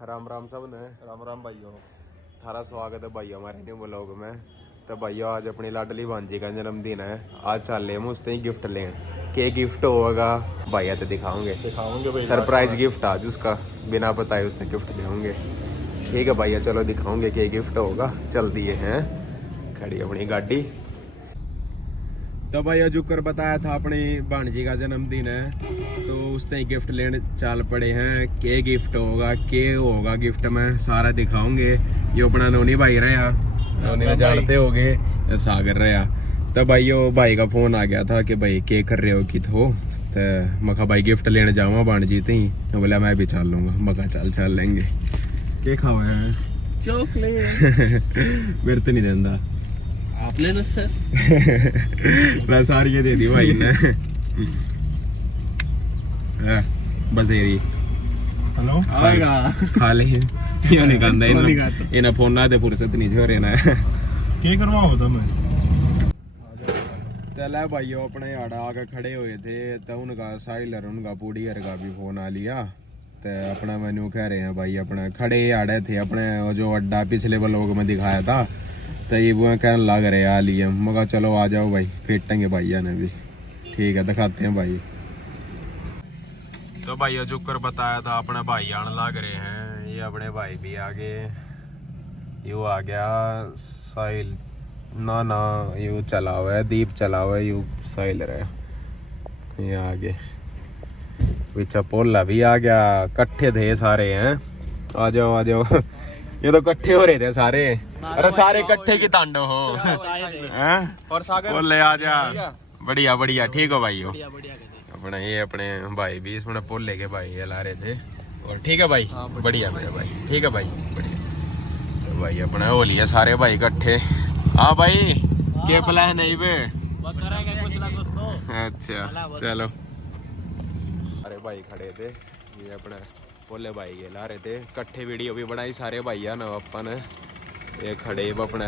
राम राम सब ने। राम राम भाइयों। थारा स्वागत है भाई हमारे न्यू ब्लॉग में। तो भैया आज अपनी लाडली भांजी का जन्मदिन है। आज चल ले मुझसे ही गिफ्ट लें। के गिफ्ट होगा भैया तो दिखाओगे भाई सरप्राइज गिफ्ट आज उसका बिना बताए उसने गिफ्ट देंगे। ठीक है भैया चलो दिखाओगे के गिफ्ट होगा। चल दिए हैं खड़ी अपनी गाड़ी। तो भैया जुकर बताया था अपनी भांजी का जन्मदिन है तो उसने गिफ्ट लेने चाल पड़े हैं। के गिफ्ट होगा गिफ्ट में सारा दिखाऊंगे। ये अपना नोनी भाई रहा नोनी में जानते होगे सागर रहा। तो भाई का फोन आ गया था कि भाई के कर रहे हो कि तो मखा भाई गिफ्ट लेने जाऊंगा भांजी थी तो बोला मैं भी चल लूंगा। मखा चल लेंगे। के खाओ है चॉकलेट मेरे तो नहीं देता आप लेना सर। मैं सारी ये दे दी भाई ने। बसेरी हेलो आएगा खा ले यो नहीं खांदा इन्हें फोन ना दे फुर्सत नहीं जो रहना है। क्या करवाओ था मैं चला भाई अपने आड़ा आके खड़े हुए थे तो उनका साइलर उनका पूड़ीर का भी फोन आ लिया। तो अपना मेन्यू कह रहे हैं भाई अपने खड़े आड़े थे अपने जो अड्डा पिछले व्लॉग में दिखाया था तो ये वो कहने लग रहे आ लिए मगर चलो आ जाओ भाई फेटेंगे भैया ने भी। ठीक है दिखाते हैं भाई। तो भैया जुकर बताया था अपने भाई आने लग रहे हैं। ये अपने भाई भी आ गए। यू आ गया साहिल ना यू चला हुआ है दीप चला हुआ है यू साहिल रहा। ये आ गए पीछा पोला भी आ गया। कट्ठे थे सारे हैं। आ जाओ ये तो कट्ठे हो रहे थे सारे। अरे सारे इकट्ठे की तांडव हो हैं। और सागर बोले आ जा बढ़िया ठीक हो भाई हो अपने ये अपने भाई भी इसमें पोले के भाई ला रहे थे। और ठीक है भाई बढ़िया मेरे भाई ठीक है भाई बढ़िया। तो भाई अपना हो लिया सारे भाई इकट्ठे। हाँ भाई के प्लान नहीं बे। अच्छा चलो अरे भाई खड़े थे ये अपने पोले भाई ये ला रहे थे। इकट्ठे वीडियो भी बनाई सारे भैया ना अपन ये खड़े अपने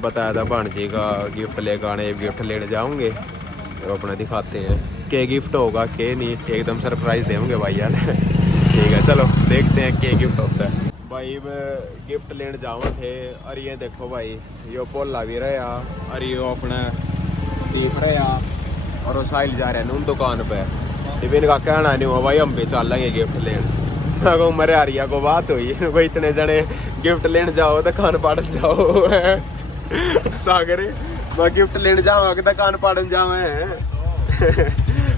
बताया था भांजी का गिफ्ट लेकर आने गिफ्ट लेने जाऊंगे तो अपना दिखाते हैं के गिफ्ट होगा के नहीं एकदम सरप्राइज देंगे भैया ने। ठीक है चलो देखते हैं के गिफ्ट होता है। भाई गिफ्ट लेने जावा थे और ये देखो भाई यो पोला भी रहा और यो अपना दीप रहा और वो साहिल जा रहे हैं उन दुकान पे। ये इनका कहना नहीं हुआ भाई हम भी चल लेंगे गिफ्ट लेने। उमर आरिया को बात हुई कोई इतने जने गिफ्ट लेने जाओ तो कान पाड़न जाओ सागर मैं गिफ्ट लेने जाऊंगा कि कान पाड़न जाओ।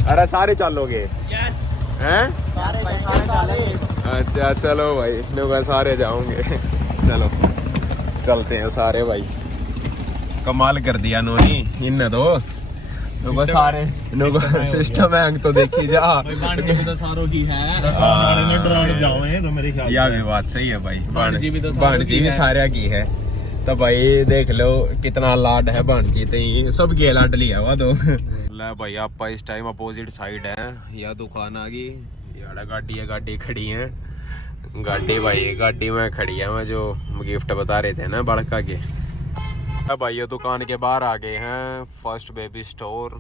अरे सारे चलोगे हैं अच्छा चलो भाई नुका सारे जाओगे। चलो चलते हैं सारे भाई। कमाल कर दिया नोनी इन तो सारे सिस्टम है तो देखी जा तो सारों की है तो मेरे ख्याल यह भी बात सही है भाई। भांजी भी सारे की है तो भाई देख लो कितना लाड है भांजी तो सबकी लाड लिया हुआ तो ले भाई आप इस टाइम अपोजिट साइड है यह दुकान आ गई यार गाड़ी खड़ी है। गाड़ी में खड़ी है मैं जो गिफ्ट बता रहे थे ना बड़का के। भाई ये दुकान के बाहर आ गए हैं फर्स्ट बेबी स्टोर।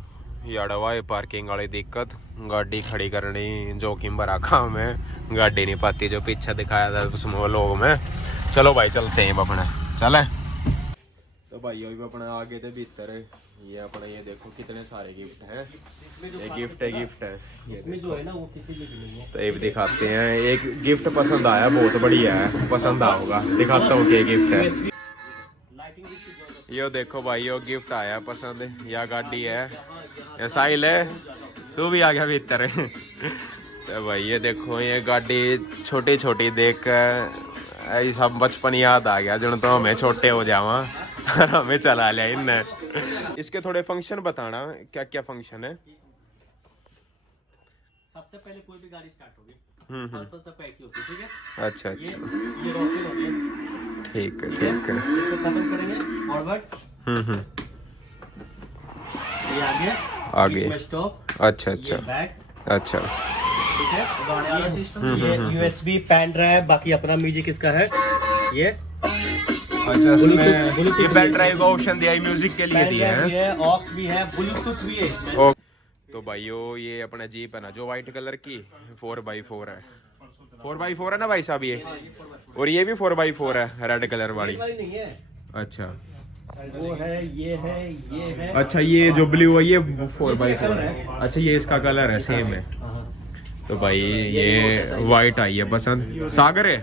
याडवा पार्किंग वाली दिक्कत गाड़ी खड़ी करनी जोखिम भरा काम है। गाड़ी नहीं पाती जो पीछे दिखाया था उसमें लोग में। चलो भाई चलते हैं अपने चले। तो भाई अभी अपने आगे थे भीतर ये अपने ये देखो कितने सारे गिफ्ट हैं। ये गिफ्ट है इसमें जो है ना वो किसी की भी नहीं है। तो ये भी दिखाते हैं एक गिफ्ट पसंद आया बहुत बढ़िया है पसंद आओगा दिखाता हूँ क्या गिफ्ट है। यो देखो भाई यो गिफ्ट आया पसंद या गाड़ी है या साहिल है तू भी आ गया भीतर। तो भाई ये देखो ये गाड़ी छोटी देख कर सब बचपन याद आ गया जो तो हमें छोटे हो जावा और हमें चला लिया इन। इसके थोड़े फंक्शन बताना क्या फंक्शन है। सबसे पहले कोई भी गाड़ी स्टार्ट होगी पल्सर से पैक होती है ठीक है। अच्छा ये रॉकेट होती है ठीक है इसको खत्म करेंगे फॉरवर्ड ये आगे स्टॉप अच्छा बैक अच्छा ठीक है। गाड़ी वाला सिस्टम ये यूएसबी पेन ड्राइव बाकी अपना म्यूजिक इसका है ये अच्छा इसमें ये पेन ड्राइव का ऑप्शन दिया है म्यूजिक के लिए दिया है ऑक्स भी है ब्लूटूथ भी है इसमें। तो भाइयों ये अपना जीप है ना जो व्हाइट कलर की 4x4 है 4x4 है ना भाई साहब ये, और ये भी 4x4 है रेड कलर वाली। नहीं है, अच्छा वो है, ये है। अच्छा, ये जो ब्लू है ये 4x4 है। अच्छा, ये इसका कलर है, सेम है। तो भाई ये वाइट आई है पसंद, सागर है।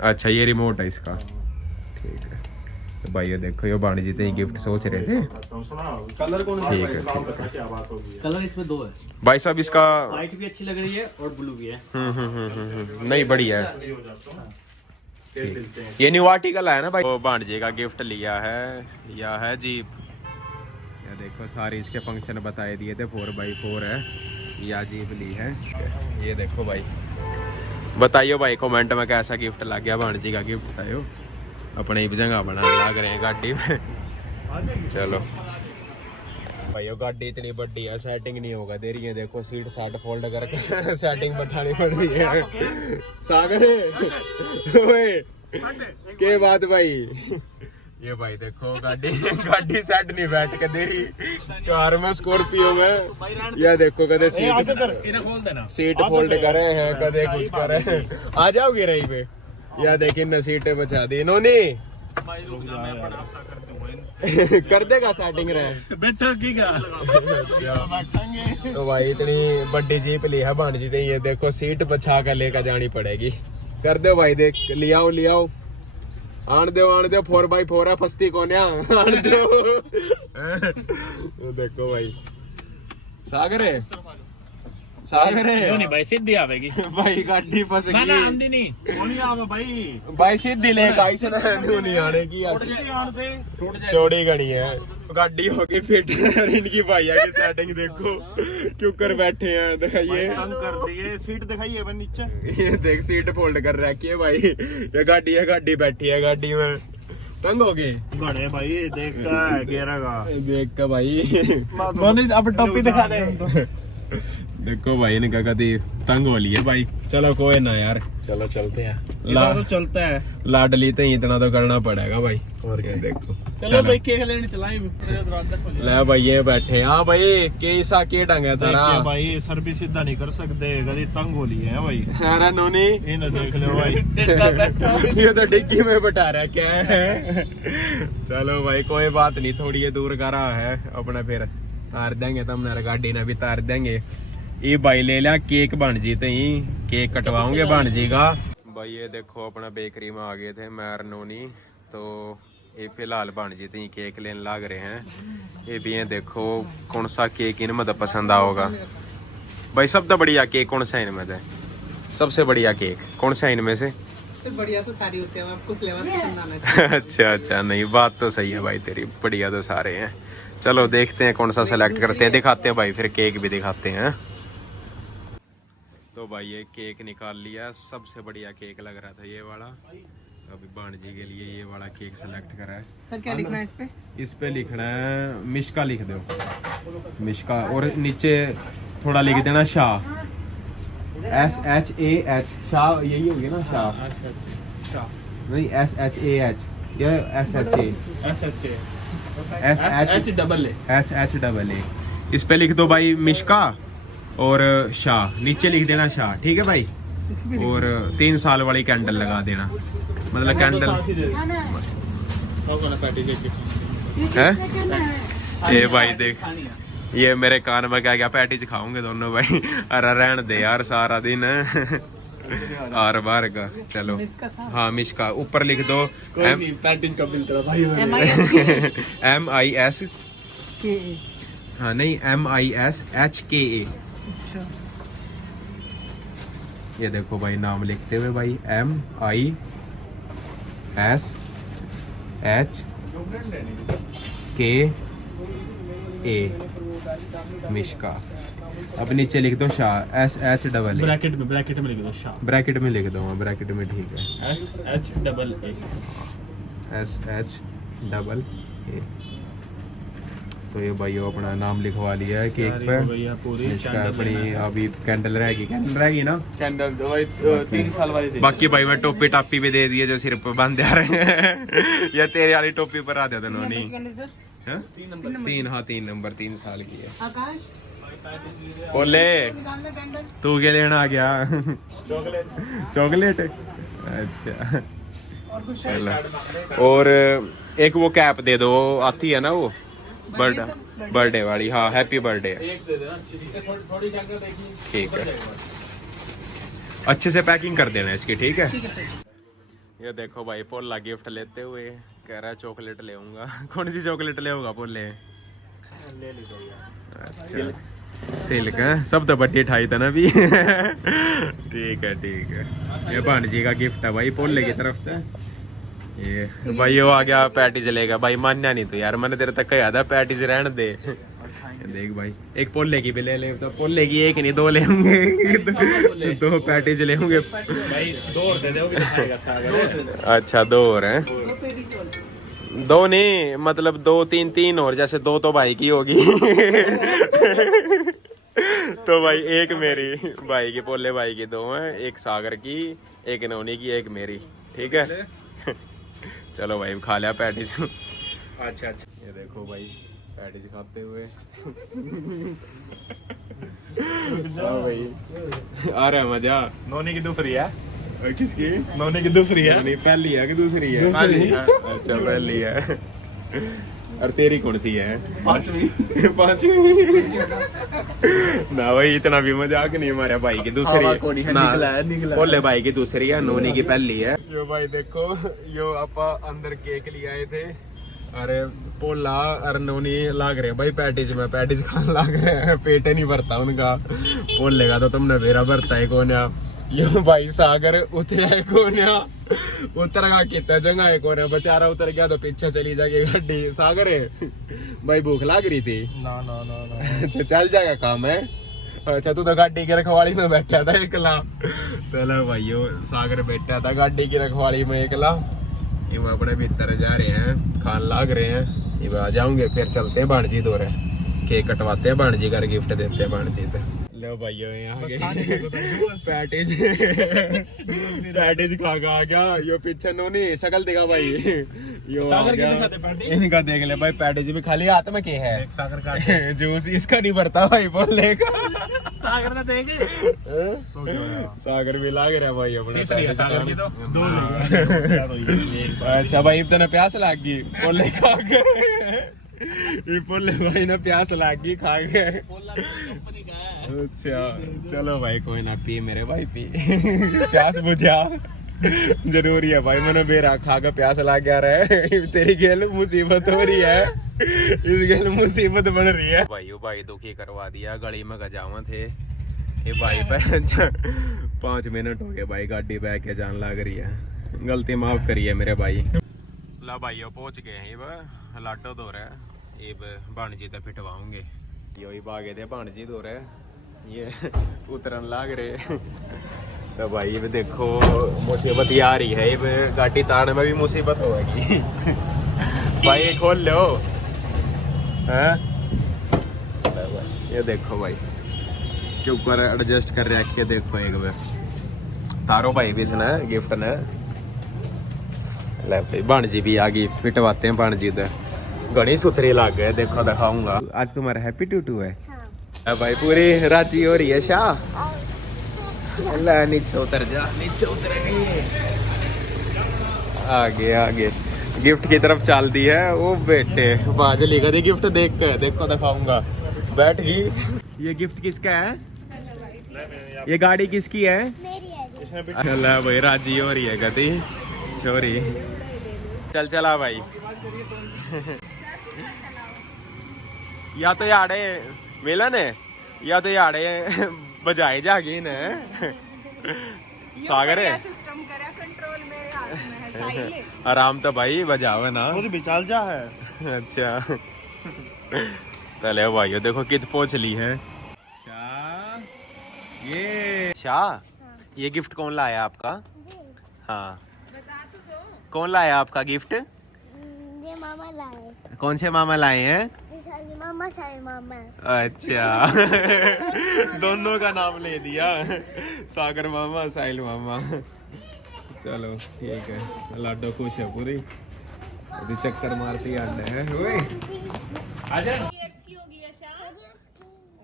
अच्छा, ये रिमोट है इसका, ठीक है। तो भाई ये देखो, ये बाणी जी तो गिफ्ट सोच रहे थे। कलर कौन सा? ठीक है। क्या बात होगी? कलर इसमें 2 है भाई साहब इसका व्हाइट भी अच्छी लग रही है और ब्लू भी है। नहीं, बढ़िया है। ये न्यू आर्टिकल है ना भाई। वो भांजे का गिफ्ट लिया है, या है जीप। ये देखो सारी इसके फंक्शन बताए दिए थे, 4x4 है, या जीप ली है। ये देखो भाई, बताइयो भाई कमेंट में कैसा गिफ्ट लग गया। भांजी का गिफ्ट बताइयो, अपने ही जगह बनाने लग रहे हैं गाड़ी में। चलो भाई, वो गाड़ी इतनी बड़ी है, सेटिंग नहीं होगा दे रही है। देखो सीट साट फोल्ड करके सेटिंग बैठानी पड़ रही है। सागर ओए, के बात भाई। ये भाई देखो गाड़ी सेट नहीं बैठ के दे रही, कार में स्कॉर्पियो में। या देखो कदे सीट फोल्ड करे हैं, कदे कुछ करे हैं। आ जाओगे रही पे, या देखिए न सीटें बचा दी इन्होंने। कर देगा सेटिंग रहे बैठा की का। तो भाई इतनी बड़ी जीप ली है भांजी से, ये देखो सीट बचा कर लेकर जानी पड़ेगी। कर दो भाई, देख लियाओ आन दो 4x4 है, फस्ती कौन है, आन दो। तो देखो भाई, सागर है नहीं भाई, सीधी आवेगी भाई, गाड़ी फंस ना गई। आंदी नहीं, नहीं आवे भाई। भाई सीधी लेगा इसने, नहीं आने की। चौड़ी गणी है गाड़ी, होगी फिट। इनकी भैया की सेटिंग देखो, क्यों कर बैठे हैं, दिखाइए। तंग कर दिए, सीट दिखाइए भाई नीचे। ये देख सीट फोल्ड कर रखी है भाई। ये गाड़ी बैठी है, गाड़ी में तंग हो गए बड़े भाई। देखता है गेरा देख का भाई। अब टॉपी दिखा दे। देखो भाई, इनका कभी तंग हो लिया भाई। चलो कोई ना यार, चलो चलते हैं। तो चलता है, लाडली तो इतना तो करना पड़ेगा भाई, और क्या। देखो चलो भाई, केक लेने चलाई। ले भाई, ये बैठे। हाँ भाई, कैसा के ढंग है तेरा भाई, सर्विस सीधा नहीं कर सकते, कभी तंग हो ली है भाई। अरे नोनी, इन्हें देख लो भाई। ये तो डिग्गी में बैठा रहा क्या है। चलो भाई कोई बात नहीं, थोड़ी ये दूर का रहा है अपना, फिर तार देंगे तुमने, गाड़ी ने भी तार देंगे। ये भाई ले लिया केक भांजी, तो ही केक कटवाओगे भांजी का। भाई ये देखो अपना बेकरी में आ गए थे मैं और नोनी, तो ये फिलहाल भांजी तो ही केक लेने लग रहे हैं। ये भी ये देखो कौन सा केक इनमें तो पसंद आओगा भाई। सबसे बढ़िया केक कौन सा इनमें है? सबसे बढ़िया केक कौन सा इनमें से? बढ़िया तो सारी होते हैं, आपको फ्लेवर पसंद आना चाहिए। अच्छा, नहीं बात तो सही है भाई तेरी, बढ़िया तो सारे हैं। चलो देखते हैं कौन सा सेलेक्ट करते हैं, दिखाते हैं भाई, फिर केक भी दिखाते हैं। तो भाई ये केक निकाल लिया, सबसे बढ़िया केक लग रहा था ये वाला। अभी भांजी के लिए ये वाला केक सेलेक्ट करा है। सर क्या लिखना है इस पे? इस पे लिखना है मिश्का, लिख दो मिश्का, और नीचे थोड़ा लिख देना शाह, SHAH, शाह यही होगी ना, शाह नहीं SHAH, या SHA, SHAA। इस पे लिख दो भाई मिश्का और शाह, नीचे लिख देना शाह, ठीक है भाई। और 3 साल वाली कैंडल लगा देना, मतलब कैंडल है। ये भाई देख, ये मेरे कान में क्या पैटीज खाऊंगे दोनों भाई। अरे रहने दे यार, सारा दिन आर बार का। चलो हाँ मिश्का, ऊपर लिख दो MIS, हाँ नहीं MISHKA। ये देखो भाई नाम लिखते हुए भाई, MISHKA मिश्का। अब नीचे लिख दो शाह, SHAA, ब्रैकेट में लिख दो शाह, ब्रैकेट में लिख दो, हाँ ब्रैकेट में ठीक है, SHAA। तो ये भाई अपना नाम लिखवा लिया है केक पे। इसका अपनी अभी कैंडल रहेगी ना, कैंडल तो भाई 3 साल वाली। बाकी भाई मैं टोपी टापी भी दे दिए जो सिर पर बांधे आ रहे हैं। या तेरे वाली टोपी पर आ जाते उन्होंने। 3 नंबर 3 साल की है। आकाश बोले तू क्या लेना आ गया? चॉकलेट। अच्छा चलो, और एक वो कैप दे दो, आती है ना वो बर्थडे वाली। हाँ हैप्पी बर्थडे। ठीक है, अच्छे से पैकिंग कर देना इसकी। ठीक है। ये देखो भाई पोला गिफ्ट लेते हुए कह रहा है चॉकलेट ले आऊंगा। कौन सी चॉकलेट ले होगा पोले? अच्छा सिल्क है, सब तो बड्डी ठाई था ना भी। ठीक है ठीक है, ये भांजी का गिफ्ट है भाई पोले की तरफ से। ये भाई वो आ गया पैटीज लेगा भाई, मानना नहीं तो यार, मैंने तेरे तक कहा था पैटीज रहने दे। देख भाई एक पोले की भी ले ले, तो पोले की एक नहीं दो लेंगे। दो पैटीज लेंगे भाई 2 और दे दोगे तो खाएगा सागर। अच्छा 2 और हैं, 2 नहीं मतलब 2 3 3 और, जैसे 2 तो भाई की होगी। तो भाई एक मेरी भाई की, पोले भाई की 2 हैं, एक सागर की, एक नौनी की, एक मेरी। ठीक है। चलो भाई खा लिया पैटीज। अच्छा ये देखो भाई पैटीज खाते हुए। हाँ भाई आ रहा है मजा। नोनी की दूसरी है। किसकी? नोनी की दूसरी है। नहीं पहली है कि दूसरी है? पहली है। अच्छा पहली है। और तेरी कौन सी है? 5वीं। 5वीं। ना भाई इतना भी मजाक नहीं, हमारे भाई की दूसरी है ना, निकला बोले भाई की दूसरी है, नोनी की पहली है। यो भाई देखो, यो आपा अंदर केक ले आए थे, अरे पोला और नोनी लाग रहे हैं भाई पैटीज में, पैटीज खान लाग रहे हैं, पेट नहीं भरता उनका। पोले का तो तुमने मेरा भरता है कौन? यो भाई सागर उतरा है कौन? उतर का कितना जगह है कौन? बेचारा उतर गया तो पीछे चली जाएगी गाड़ी। सागर है भाई, भूख लाग रही थी ना ना ना ना। अच्छा चल जाएगा काम है। अच्छा तू तो गाड़ी की रखवाली में बैठा था एकला। चलो भाइयों सागर बैठा था गाड़ी की रखवाली में एकला। ये वो अपने भीतर जा रहे हैं, खान लाग रहे हैं। ये आ जाऊंगे फिर चलते हैं भाणजी दो रहे, केक कटवाते हैं भाणजी का, गिफ्ट देते हैं भाणजी को। लो भाइयों यहाँ पैटीज पैटीज खा आ गया। यो पीछे नोनी शकल दिखा भाई, यो आ गया। इनका देख ले भाई, पैटीज भी खाली हाथ में के है, सागर का जूस इसका नहीं भरता भाई बोले का। सागर ना देंगे सागर भी लाग रहा भाई अपने। सागर की तो 2 अच्छा भाई इतना प्यास लाग गई बोले खा के, ये बोले भाई ना प्यास लाग गई खा के। अच्छा चलो भाई कोई ना, पी मेरे भाई पी। प्यास बुझा जरूरी है भाई, मैंने बेरा खा के प्यास लाग गया रहे। तेरी गेल मुसीबत हो रही है, इस गेल मुसीबत बन रही है। भाई दुखी करवा दिया, गली में गजावा थे ये भाई पे। 5 मिनट हो गए भाई, गाड़ी बैठ के जान लग रही है, गलती माफ करिए मेरे भाई। ला भाइयों पहुंच गए हैं, ये लाटो दो रहा है, ये भाणजी तो पिटवाऊंगे। यो ही भागे थे भाणजी दो रहे, ये उतरन लाग रहे। तो भाई ये देखो मुसीबत ही आ रही है, ये गाड़ी तारने में भी मुसीबत होगी। भाई खोल लो है, ये देखो भाई के ऊपर एडजस्ट कर रखे, देखो एक बार तारो भाई भी इसने गिफ्ट ने। ले भाई भाणजी भी आ गई, पिटवाते हैं भाणजी तो घनी सुथरी लाग गए, देखो दिखाऊंगा। आज तुम्हारा हैप्पी टूटू है। हाँ। भाई पूरी राजी हो रही है शाह। अल्लाह नीचे उतर जा, नीचे उतर गई, आगे आगे गिफ्ट की तरफ चल दी है। वो बेटे बाजली का गिफ्ट देख कर, देखो दिखाऊंगा। बैठ गई। ये गिफ्ट किसका है? ये गाड़ी किसकी है? मेरी है। अल्लाह भाई राजी हो रही है गति छोरी। चल चला भाई। या तो याड़े मिलन है, या तो याड़े बजाए जागी ने। सागर है आराम तो भाई बजावे ना, बिचाल जा है। अच्छा पहले भाइयों देखो कित पहुंच ली है। ये शाह ये गिफ्ट कौन लाया आपका? हाँ कौन लाया आपका गिफ्ट? ये मामा लाए। कौन से मामा लाए हैं? मामा सारे मामा। अच्छा दोनों का नाम ले दिया, सागर मामा साहिल मामा। चलो ठीक है, लाडो खुश है पूरी, अभी चक्कर मारती आने है।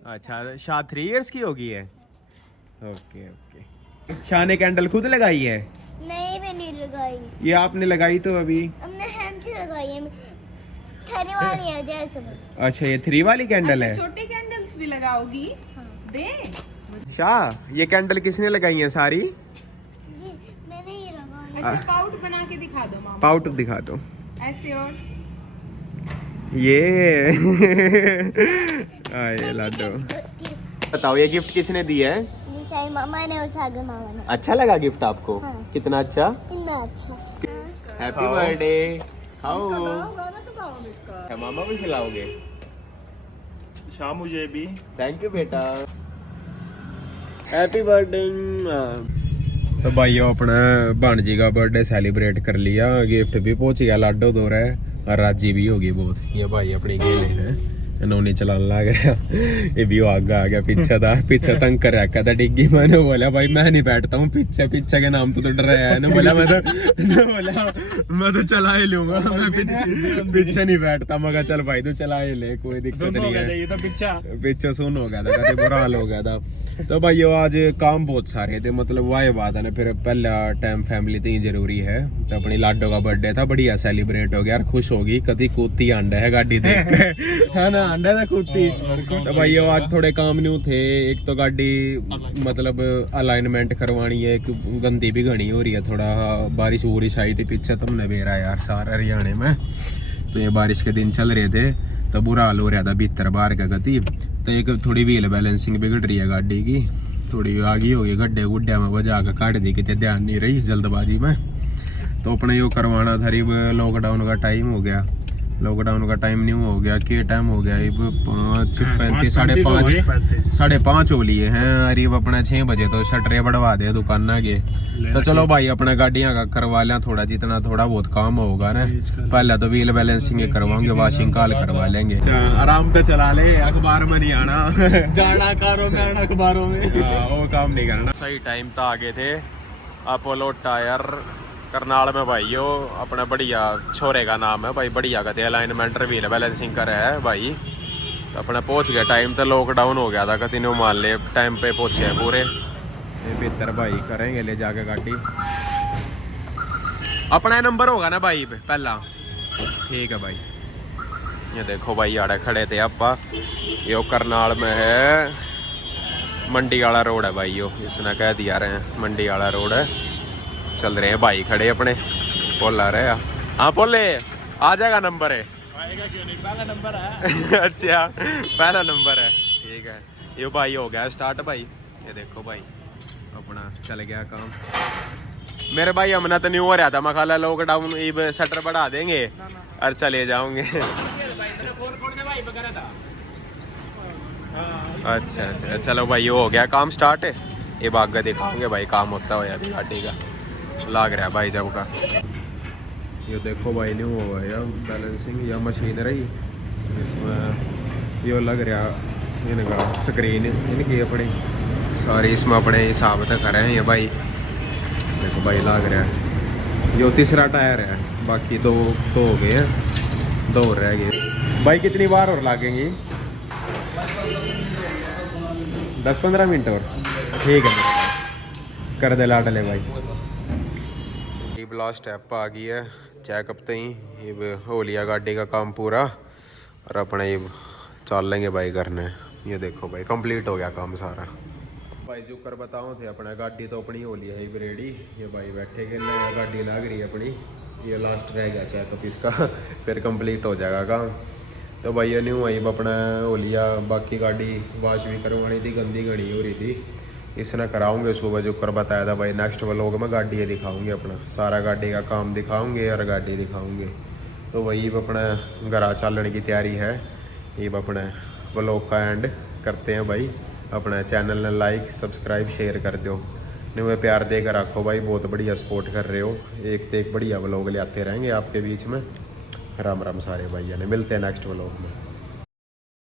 अच्छा शाह 3 इयर्स की होगी है। Okay okay. शाह ने कैंडल खुद लगाई है? नहीं मैंने लगाई, ये आपने लगाई तो अभी? हमने हैम से लगाई है, थरी वाली है जैसे। अच्छा ये 3 वाली कैंडल है। छोटी कैंडल्स भी लगाओगी? दे। शाह ये कैंडल किसने लगाई है सारी? मैंने ये लगाई। अच्छा पाउट बना के दिखा दो मामा। पाउट दिखा दो ऐसे और ये आए लाडो। बताओ ये गिफ्ट किसने दी है? निशाई मामा ने और सागर मामा ने। अच्छा लगा गिफ्ट आपको? हाँ। कितना अच्छा। कितना अच्छा। Happy birthday. खाओ। गाना तो गाओ इसका। क्या मामा भी खिलाओगे? शाम मुझे भी। थैंक यू बेटा। Happy birthday. तो भाइयों अपना भांजी का बर्थडे सेलिब्रेट कर लिया, गिफ्ट भी पहुंच गया, लाडो दो रहा है और राजी भी होगी बहुत। ये भाई अपनी गेले हैं, नौनी चलाने लग गया। ये भी आगे आ गया, पीछे था, पीछे तंग कर रखा था डिग्गी। मैंने बोला भाई मैं नहीं बैठता हूँ पीछे, पीछे के नाम तो डर रहा है ना। बोला मैं तो चला ही लूंगा, मैं पीछे नहीं बैठता। मगर चल भाई तू चला ही ले, कोई दिक्कत नहीं है। ये तो पीछे सुन हो गया था, कभी बुरा हाल हो गया था। तो भाई आज काम बहुत सारे थे, मतलब वाह बात है ना। फिर पहला टाइम फैमिली तो ही जरूरी है। तो अपनी लाडो का बर्थडे था, बढ़िया सेलिब्रेट हो गया यार, खुश होगी। कभी कूती आंडा है गाड़ी देख के है ना, आंडा था कूती। तो भाई आज थोड़े काम न्यू थे। एक तो गाड़ी मतलब अलाइनमेंट करवानी है, एक गंदी भी घनी हो रही है, थोड़ा बारिश वुरिश आई थी पीछे, तुमने बेरा यार सारा हरियाणा में। तो ये बारिश के दिन चल रहे थे तो बुरा हाल हो रहा था भीतर बाहर का गति। तो एक थोड़ी व्हील बैलेंसिंग बिगड़ रही है गाड़ी की, थोड़ी आगे हो गई, गड्ढे गुड्ढे में बजा के काट दी, कितने ध्यान नहीं रही जल्दबाजी में। तो अपने यो करवाना था। लॉकडाउन का टाइम हो गया, लॉकडाउन का टाइम न्यू हो गया। क्या टाइम हो गया? 5:35 5:30 हो लिए हैं। अरीब अपना 6 बजे तो शटरे बढ़वा दे दुकाना के। तो चलो भाई अपना गाड़ियां का करवा लिया, थोड़ा जितना थोड़ा बहुत काम होगा ना। पहले तो व्हील बैलेंसिंग करवाएंगे, वॉशिंग काल करवा लेंगे। आराम से चला ले, अखबार में नहीं आना। जाना कारों में आना अखबारों में। वो काम नहीं करना। सही टाइम तो आगे थे। अपोलो टायर करनाल में भाई हो, अपना बढ़िया छोरे का नाम है भाई, बढ़िया कहते अलाइनमेंट व्हील बैलेंसिंग कर है भाई। तो अपना पहुंच गया टाइम, तो लॉकडाउन हो गया था, किसी ने मान ले टाइम पे पहुंचे हैं पूरे। ये बेहतर भाई करेंगे ले जाके गाड़ी। अपना नंबर होगा ना भाई पहला? ठीक है भाई। ये देखो भाई आड़े खड़े थे आप, यो करनाल में है, मंडी वाला रोड है भाई। यो इसने कह दिया रहे मंडी वाला रोड है। चल रहे हैं भाई खड़े अपने, बोल आ रहे हैं। हाँ बोले आ जाएगा, नंबर है? आएगा क्यों नहीं, पहला नंबर है। अच्छा पहला नंबर है, ठीक है। ये भाई हो गया स्टार्ट भाई। ये देखो भाई अपना चल गया काम। मेरे भाई हमने तो नहीं हो रहा था, मैं खाला लॉकडाउन शटर बढ़ा देंगे और चले जाओगे। अच्छा अच्छा चलो भाई हो गया काम स्टार्ट है। ये बाग दिखाओगे भाई काम होता हो यार गाड़ी का, लाग रहा है भाई जब का। ये देखो भाई नहीं हुआ या बैलेंसिंग या मशीन रही इसमें, ये लग रहा इनका स्क्रीन इनकी अपनी सारी, इसमें अपने हिसाब से करे हैं ये भाई। देखो भाई लाग रहा है। ये तीसरा टायर है, बाकी दो हो गए हैं, 2 रह गए भाई। कितनी बार और लागेंगी? 10-15 मिनट और, ठीक है कर दे लाडले भाई। लास्ट स्टेप आ गई है चेकअप तो ही, ये हो लिया गाड़ी का काम पूरा और अपने ये चल लेंगे भाई करने। ये देखो भाई कंप्लीट हो गया काम सारा भाई। जो कर बताओ थे अपना गाड़ी तो अपनी हो लिया है रेडी। ये भाई बैठे के गाड़ी लग रही है अपनी, ये लास्ट रह गया चेकअप इसका फिर कंप्लीट हो जाएगा काम। तो भाई ये नहीं हुआ अपना हो लिया। बाकी गाड़ी वाश भी करवानी थी, गंदी घड़ी हो रही थी, इसने कराऊंगे सुबह जो कर बताया था भाई। नेक्स्ट व्लॉग में गाड़ी ये दिखाऊंगे, अपना सारा गाड़ी का काम दिखाऊंगे और गाड़ी दिखाऊंगे। तो वही अपना घर चलने की तैयारी है। ये अपना व्लॉग का एंड करते हैं भाई। अपना चैनल ने लाइक सब्सक्राइब शेयर कर दो, नहीं प्यार देकर रखो भाई, बहुत बढ़िया सपोर्ट कर रहे हो। एक तो एक बढ़िया व्लॉग ले आते रहेंगे आपके बीच में। राम राम सारे भाइयों ने, मिलते हैं नेक्स्ट व्लॉग में।